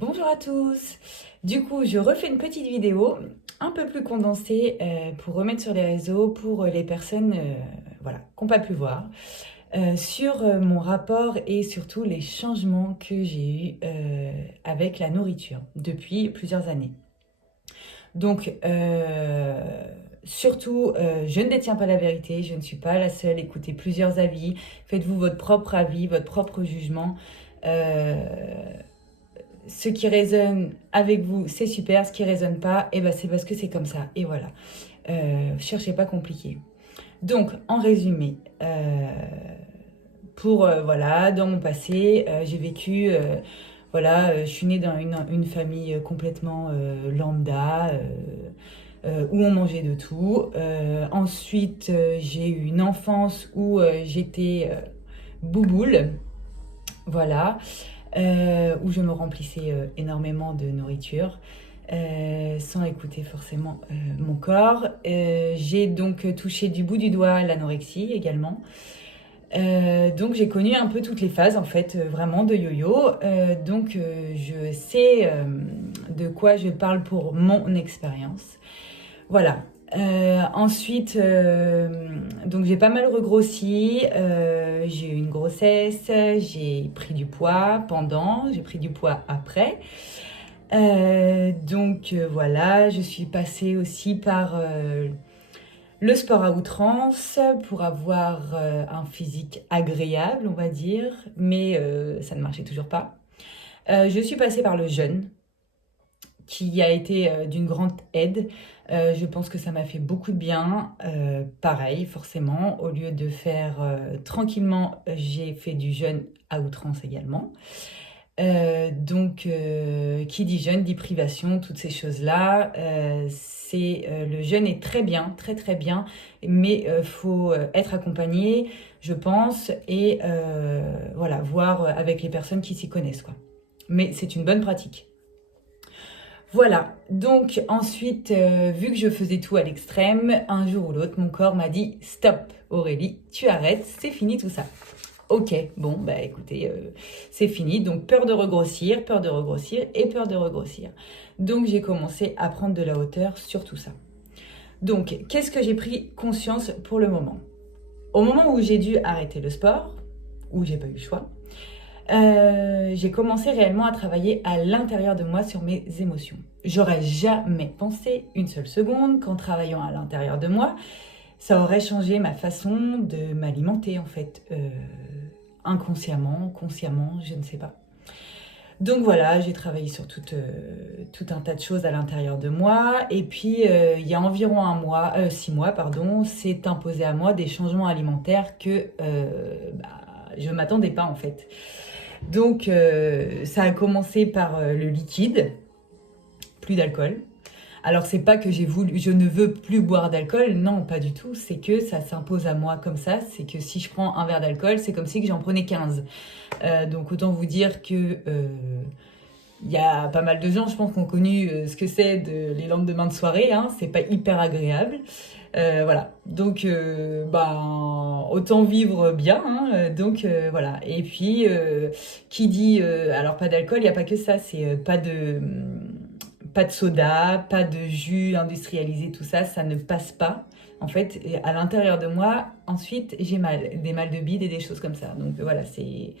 Bonjour à tous. Du coup, je refais une petite vidéo un peu plus condensée pour remettre sur les réseaux pour les personnes voilà, qui n'ont pas pu voir sur mon rapport et surtout les changements que j'ai eus avec la nourriture depuis plusieurs années. Donc, surtout, je ne détiens pas la vérité, je ne suis pas la seule, écoutez plusieurs avis, faites-vous votre propre avis, votre propre jugement. Euh, Ce qui résonne avec vous, c'est super. Ce qui résonne pas, eh ben, c'est parce que c'est comme ça. Et voilà. Cherchez pas compliqué. Donc, en résumé, voilà, dans mon passé, j'ai vécu, je suis née dans une famille complètement lambda, où on mangeait de tout. Ensuite, j'ai eu une enfance où j'étais bouboule, voilà, où je me remplissais énormément de nourriture. Sans écouter forcément mon corps. J'ai donc touché du bout du doigt l'anorexie également. Donc j'ai connu un peu toutes les phases en fait, vraiment de yo-yo. Je sais de quoi je parle pour mon expérience. Voilà. Ensuite, donc j'ai pas mal regrossi. J'ai eu une grossesse, j'ai pris du poids pendant, j'ai pris du poids après. Voilà, je suis passée aussi par le sport à outrance pour avoir un physique agréable, on va dire, mais ça ne marchait toujours pas. Je suis passée par le jeûne, qui a été d'une grande aide. Je pense que ça m'a fait beaucoup de bien. Pareil, forcément, au lieu de faire tranquillement, j'ai fait du jeûne à outrance également. Qui dit jeûne dit privation, toutes ces choses-là. Le jeûne est très bien, très très bien, mais faut être accompagné, je pense, et voilà, voir avec les personnes qui s'y connaissent, quoi. Mais c'est une bonne pratique. Voilà, donc ensuite, vu que je faisais tout à l'extrême, un jour ou l'autre, mon corps m'a dit stop, Aurélie, tu arrêtes, c'est fini tout ça. Ok, bon, bah écoutez, c'est fini. Donc peur de regrossir et peur de regrossir. Donc j'ai commencé à prendre de la hauteur sur tout ça. Donc, qu'est-ce que j'ai pris conscience pour le moment? Au moment où j'ai dû arrêter le sport, où j'ai pas eu le choix, j'ai commencé réellement à travailler à l'intérieur de moi sur mes émotions. J'aurais jamais pensé une seule seconde qu'en travaillant à l'intérieur de moi, ça aurait changé ma façon de m'alimenter en fait, inconsciemment, consciemment, je ne sais pas. Donc voilà, j'ai travaillé sur tout un tas de choses à l'intérieur de moi. Et puis, il y a environ 6 mois, pardon, s'est imposé à moi des changements alimentaires que je ne m'attendais pas en fait. Donc, ça a commencé par le liquide, plus d'alcool. Alors, c'est pas que je ne veux plus boire d'alcool, non, pas du tout. C'est que ça s'impose à moi comme ça. C'est que si je prends un verre d'alcool, c'est comme si j'en prenais 15. Donc, autant vous dire que il y a pas mal de gens, je pense, qui ont connu ce que c'est les lendemains de soirée. Hein. C'est pas hyper agréable. Voilà. Donc, autant vivre bien. Hein. Voilà. Et puis, qui dit, alors pas d'alcool, il n'y a pas que ça. C'est pas de soda, pas de jus industrialisé, tout ça, ça ne passe pas. En fait, à l'intérieur de moi, ensuite, j'ai des mal de bide et des choses comme ça. Donc voilà, c'est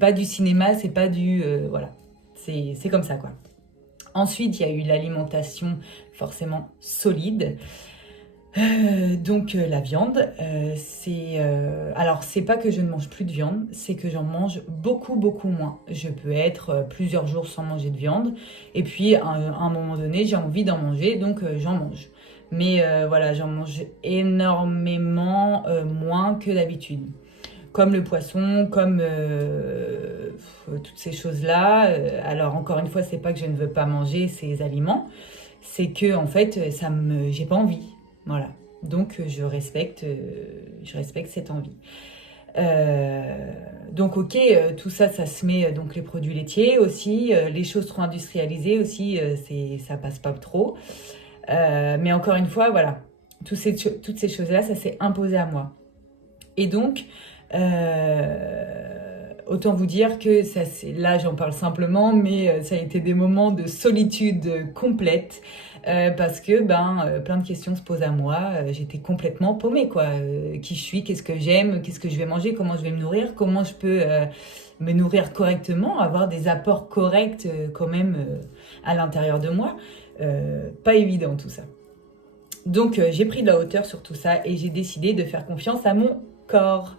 pas du cinéma, c'est pas du voilà, c'est comme ça quoi. Ensuite, il y a eu l'alimentation forcément solide. La viande, alors c'est pas que je ne mange plus de viande, c'est que j'en mange beaucoup beaucoup moins. Je peux être plusieurs jours sans manger de viande, et puis à un moment donné j'ai envie d'en manger, donc j'en mange. Mais voilà, j'en mange énormément moins que d'habitude. Comme le poisson, comme toutes ces choses-là. Alors encore une fois, c'est pas que je ne veux pas manger ces aliments, c'est que en fait, j'ai pas envie. Voilà. Donc je respecte cette envie. Ok, tout ça, ça se met donc les produits laitiers aussi, les choses trop industrialisées aussi, ça passe pas trop. Mais encore une fois, voilà, toutes ces choses-là, ça s'est imposé à moi. Et donc, autant vous dire que là j'en parle simplement, mais ça a été des moments de solitude complète. Parce que plein de questions se posent à moi. J'étais complètement paumée, quoi. Qui je suis, qu'est-ce que j'aime, qu'est-ce que je vais manger, comment je vais me nourrir, comment je peux me nourrir correctement, avoir des apports corrects quand même à l'intérieur de moi. Pas évident tout ça. Donc j'ai pris de la hauteur sur tout ça et j'ai décidé de faire confiance à mon corps.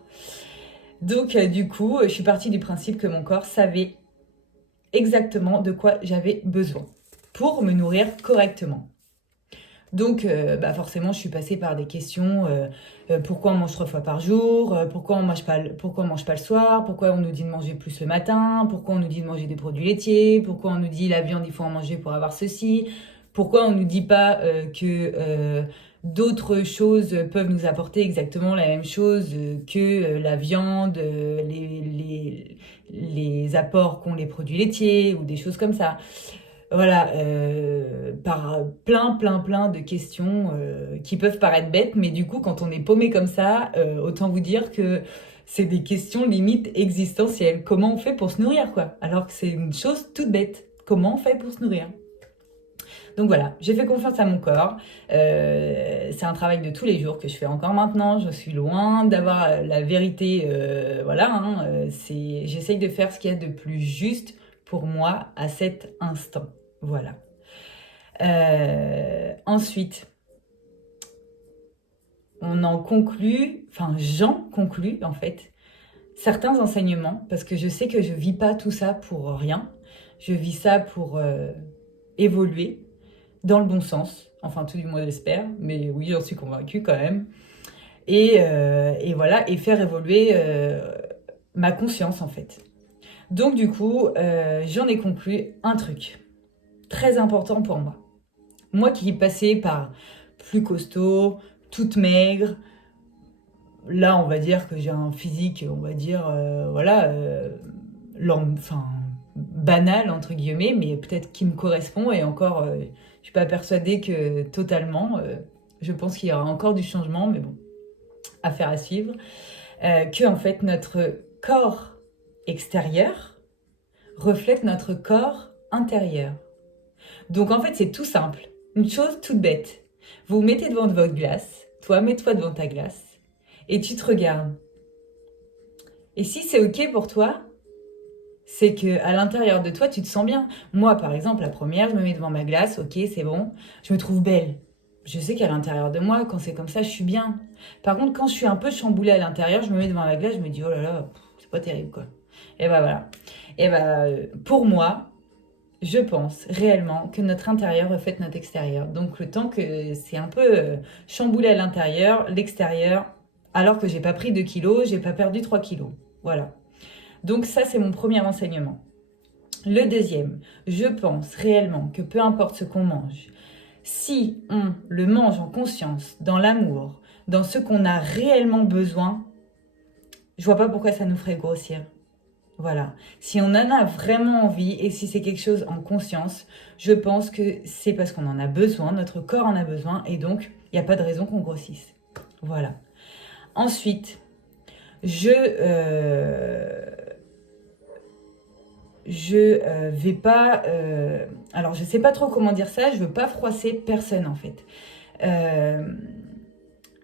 Donc du coup, je suis partie du principe que mon corps savait exactement de quoi j'avais besoin pour me nourrir correctement. Donc forcément, je suis passée par des questions, pourquoi on mange 3 fois par jour, pourquoi on mange pas le soir, pourquoi on nous dit de manger plus le matin, pourquoi on nous dit de manger des produits laitiers, pourquoi on nous dit la viande, il faut en manger pour avoir ceci, pourquoi on nous dit pas que d'autres choses peuvent nous apporter exactement la même chose que la viande, les apports qu'ont les produits laitiers ou des choses comme ça. Voilà, par plein de questions qui peuvent paraître bêtes, mais du coup, quand on est paumé comme ça, autant vous dire que c'est des questions limite existentielles. Comment on fait pour se nourrir, quoi? Alors que c'est une chose toute bête. Comment on fait pour se nourrir? Donc voilà, j'ai fait confiance à mon corps. C'est un travail de tous les jours que je fais encore maintenant. Je suis loin d'avoir la vérité. Voilà, j'essaye de faire ce qu'il y a de plus juste pour moi à cet instant. Voilà. Ensuite, j'en conclus en fait certains enseignements parce que je sais que je vis pas tout ça pour rien. Je vis ça pour évoluer dans le bon sens. Enfin, tout du moins j'espère, mais oui, j'en suis convaincue quand même. Et voilà, et faire évoluer ma conscience en fait. Donc du coup, j'en ai conclu un truc très important pour moi. Moi qui passais par plus costaud, toute maigre, là on va dire que j'ai un physique, on va dire, banal entre guillemets, mais peut-être qui me correspond et encore, je suis pas persuadée que totalement. Je pense qu'il y aura encore du changement, mais bon, affaire à suivre. Que en fait notre corps extérieur reflète notre corps intérieur. Donc en fait c'est tout simple, une chose toute bête. Vous vous mettez devant votre glace, toi mets-toi devant ta glace et tu te regardes. Et si c'est ok pour toi, c'est que à l'intérieur de toi tu te sens bien. Moi par exemple la première, je me mets devant ma glace, ok c'est bon, je me trouve belle. Je sais qu'à l'intérieur de moi, quand c'est comme ça, je suis bien. Par contre, quand je suis un peu chamboulée à l'intérieur, je me mets devant ma glace, je me dis oh là là, c'est pas terrible quoi. Et bah voilà. Et bah pour moi, je pense réellement que notre intérieur reflète notre extérieur. Donc le temps que c'est un peu chamboulé à l'intérieur, l'extérieur, alors que j'ai pas pris 2 kilos, j'ai pas perdu 3 kilos. Voilà. Donc ça, c'est mon premier enseignement. Le deuxième, je pense réellement que peu importe ce qu'on mange, si on le mange en conscience, dans l'amour, dans ce qu'on a réellement besoin, je vois pas pourquoi ça nous ferait grossir. Voilà. Si on en a vraiment envie et si c'est quelque chose en conscience, je pense que c'est parce qu'on en a besoin, notre corps en a besoin et donc il n'y a pas de raison qu'on grossisse. Voilà. Ensuite, je vais pas... alors, je sais pas trop comment dire ça, je veux pas froisser personne en fait.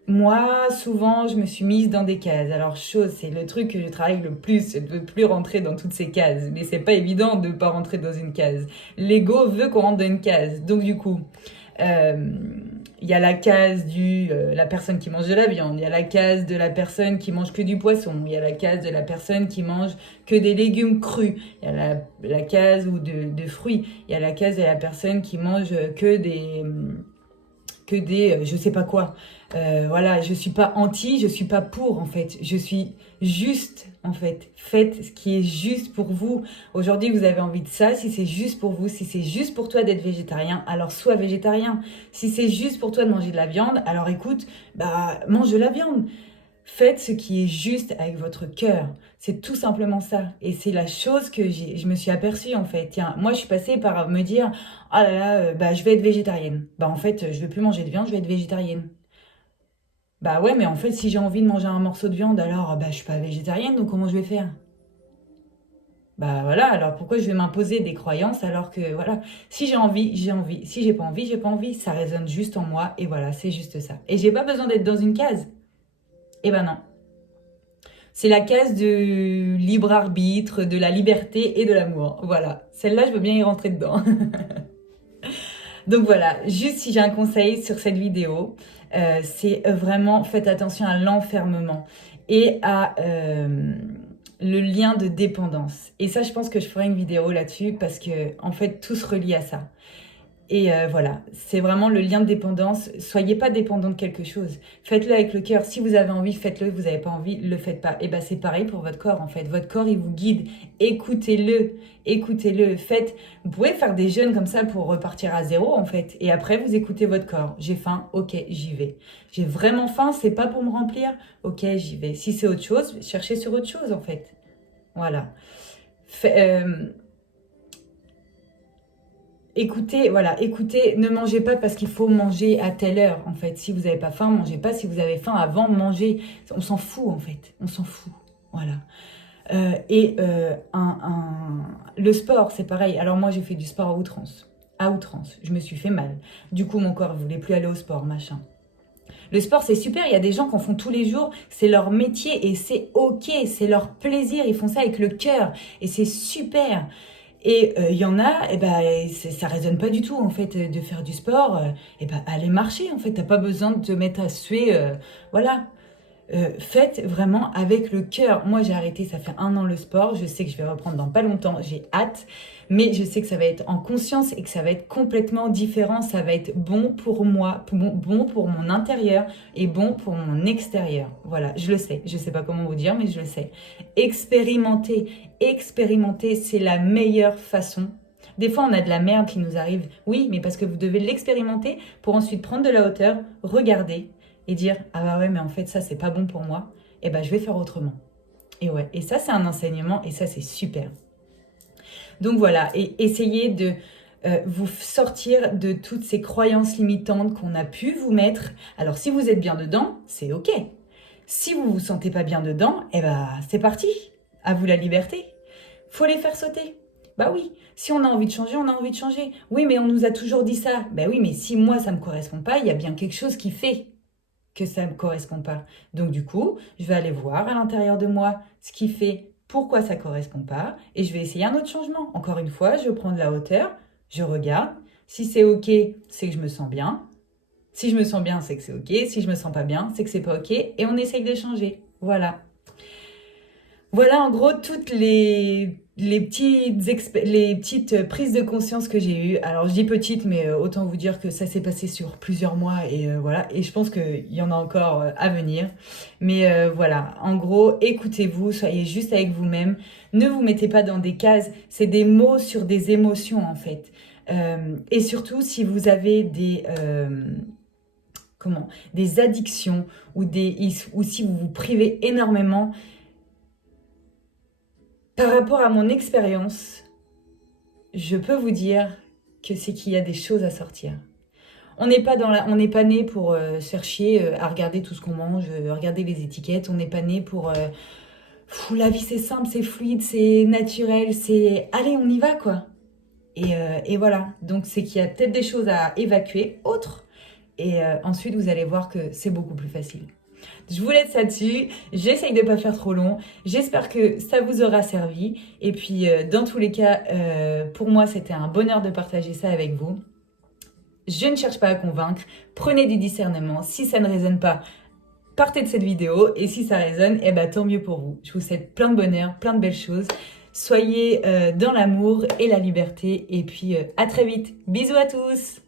Moi, souvent, je me suis mise dans des cases. Alors, c'est le truc que je travaille le plus. Je ne veux plus rentrer dans toutes ces cases. Mais c'est pas évident de ne pas rentrer dans une case. L'ego veut qu'on rentre dans une case. Donc, du coup, il y a la case la personne qui mange de la viande. Il y a la case de la personne qui mange que du poisson. Il y a la case de la personne qui mange que des légumes crus. Il y a la case de fruits. Il y a la case de la personne qui mange que des je sais pas quoi. Voilà, je suis pas anti, je suis pas pour en fait. Je suis juste en fait. Faites ce qui est juste pour vous. Aujourd'hui, vous avez envie de ça. Si c'est juste pour vous, si c'est juste pour toi d'être végétarien, alors sois végétarien. Si c'est juste pour toi de manger de la viande, alors écoute, mange de la viande. Faites ce qui est juste avec votre cœur. C'est tout simplement ça. Et c'est la chose que je me suis aperçue en fait. Tiens, moi je suis passée par me dire, ah là là, je vais être végétarienne. En fait, je vais plus manger de viande, je vais être végétarienne. Bah ouais, mais en fait, si j'ai envie de manger un morceau de viande, alors je suis pas végétarienne, donc comment je vais faire? Bah voilà, alors pourquoi je vais m'imposer des croyances alors que voilà, si j'ai envie, j'ai envie. Si j'ai pas envie, j'ai pas envie. Ça résonne juste en moi et voilà, c'est juste ça. Et j'ai pas besoin d'être dans une case. Eh ben non. C'est la case de libre arbitre, de la liberté et de l'amour. Voilà, celle-là, je veux bien y rentrer dedans. Donc voilà, juste si j'ai un conseil sur cette vidéo, c'est vraiment faites attention à l'enfermement et à le lien de dépendance. Et ça, je pense que je ferai une vidéo là-dessus parce que en fait, tout se relie à ça. Et voilà, c'est vraiment le lien de dépendance. Soyez pas dépendant de quelque chose. Faites-le avec le cœur. Si vous avez envie, faites-le. Vous n'avez pas envie, le faites pas. Et ben c'est pareil pour votre corps en fait. Votre corps, il vous guide. Écoutez-le, écoutez-le. Faites. Vous pouvez faire des jeûnes comme ça pour repartir à zéro en fait. Et après, vous écoutez votre corps. J'ai faim, ok, j'y vais. J'ai vraiment faim, c'est pas pour me remplir, ok, j'y vais. Si c'est autre chose, cherchez sur autre chose en fait. Voilà. Écoutez, voilà, écoutez, ne mangez pas parce qu'il faut manger à telle heure, en fait. Si vous n'avez pas faim, mangez pas. Si vous avez faim avant, mangez. On s'en fout, en fait. On s'en fout. Voilà. Le sport, c'est pareil. Alors moi, j'ai fait du sport à outrance. À outrance. Je me suis fait mal. Du coup, mon corps ne voulait plus aller au sport, machin. Le sport, c'est super. Il y a des gens qui en font tous les jours. C'est leur métier et c'est OK. C'est leur plaisir. Ils font ça avec le cœur. Et c'est super. Et il y en a, ça résonne pas du tout en fait de faire du sport. Allez marcher en fait, t'as pas besoin de te mettre à suer, voilà. Faites vraiment avec le cœur. Moi, j'ai arrêté, ça fait 1 an le sport. Je sais que je vais reprendre dans pas longtemps. J'ai hâte. Mais je sais que ça va être en conscience et que ça va être complètement différent. Ça va être bon pour moi, bon pour mon intérieur et bon pour mon extérieur. Voilà, je le sais. Je sais pas comment vous dire, mais je le sais. Expérimentez. Expérimenter, c'est la meilleure façon. Des fois, on a de la merde qui nous arrive. Oui, mais parce que vous devez l'expérimenter pour ensuite prendre de la hauteur, regarder et dire « Ah bah ouais, mais en fait, ça, c'est pas bon pour moi. Eh ben, je vais faire autrement. » Et ouais, et ça, c'est un enseignement et ça, c'est super. Donc voilà, et essayez de vous sortir de toutes ces croyances limitantes qu'on a pu vous mettre. Alors, si vous êtes bien dedans, c'est OK. Si vous vous sentez pas bien dedans, eh ben, c'est parti. À vous la liberté. Faut les faire sauter. Bah oui, si on a envie de changer, on a envie de changer. Oui, mais on nous a toujours dit ça. Bah oui, mais si moi, ça me correspond pas, il y a bien quelque chose qui fait que ça me correspond pas. Donc du coup, je vais aller voir à l'intérieur de moi ce qui fait pourquoi ça correspond pas et je vais essayer un autre changement. Encore une fois, je prends de la hauteur, je regarde. Si c'est OK, c'est que je me sens bien. Si je me sens bien, c'est que c'est OK. Si je me sens pas bien, c'est que c'est pas OK. Et on essaye de changer. Voilà. Voilà en gros toutes les petites prises de conscience que j'ai eues. Alors je dis petites, mais autant vous dire que ça s'est passé sur plusieurs mois et voilà. Et je pense qu'il y en a encore à venir. Mais voilà, en gros, écoutez-vous, soyez juste avec vous-même. Ne vous mettez pas dans des cases. C'est des mots sur des émotions en fait. Et surtout si vous avez des addictions ou si vous vous privez énormément. Par rapport à mon expérience, je peux vous dire que c'est qu'il y a des choses à sortir. On n'est pas né pour se faire chier à regarder tout ce qu'on mange, regarder les étiquettes. On n'est pas né pour la vie c'est simple, c'est fluide, c'est naturel, c'est allez on y va quoi. Et voilà. Donc c'est qu'il y a peut-être des choses à évacuer, autres. Et ensuite vous allez voir que c'est beaucoup plus facile. Je vous laisse là-dessus, j'essaye de ne pas faire trop long, j'espère que ça vous aura servi et puis dans tous les cas, pour moi c'était un bonheur de partager ça avec vous. Je ne cherche pas à convaincre, prenez du discernement, si ça ne résonne pas, partez de cette vidéo et si ça résonne, eh ben, tant mieux pour vous. Je vous souhaite plein de bonheur, plein de belles choses, soyez dans l'amour et la liberté et puis à très vite, bisous à tous.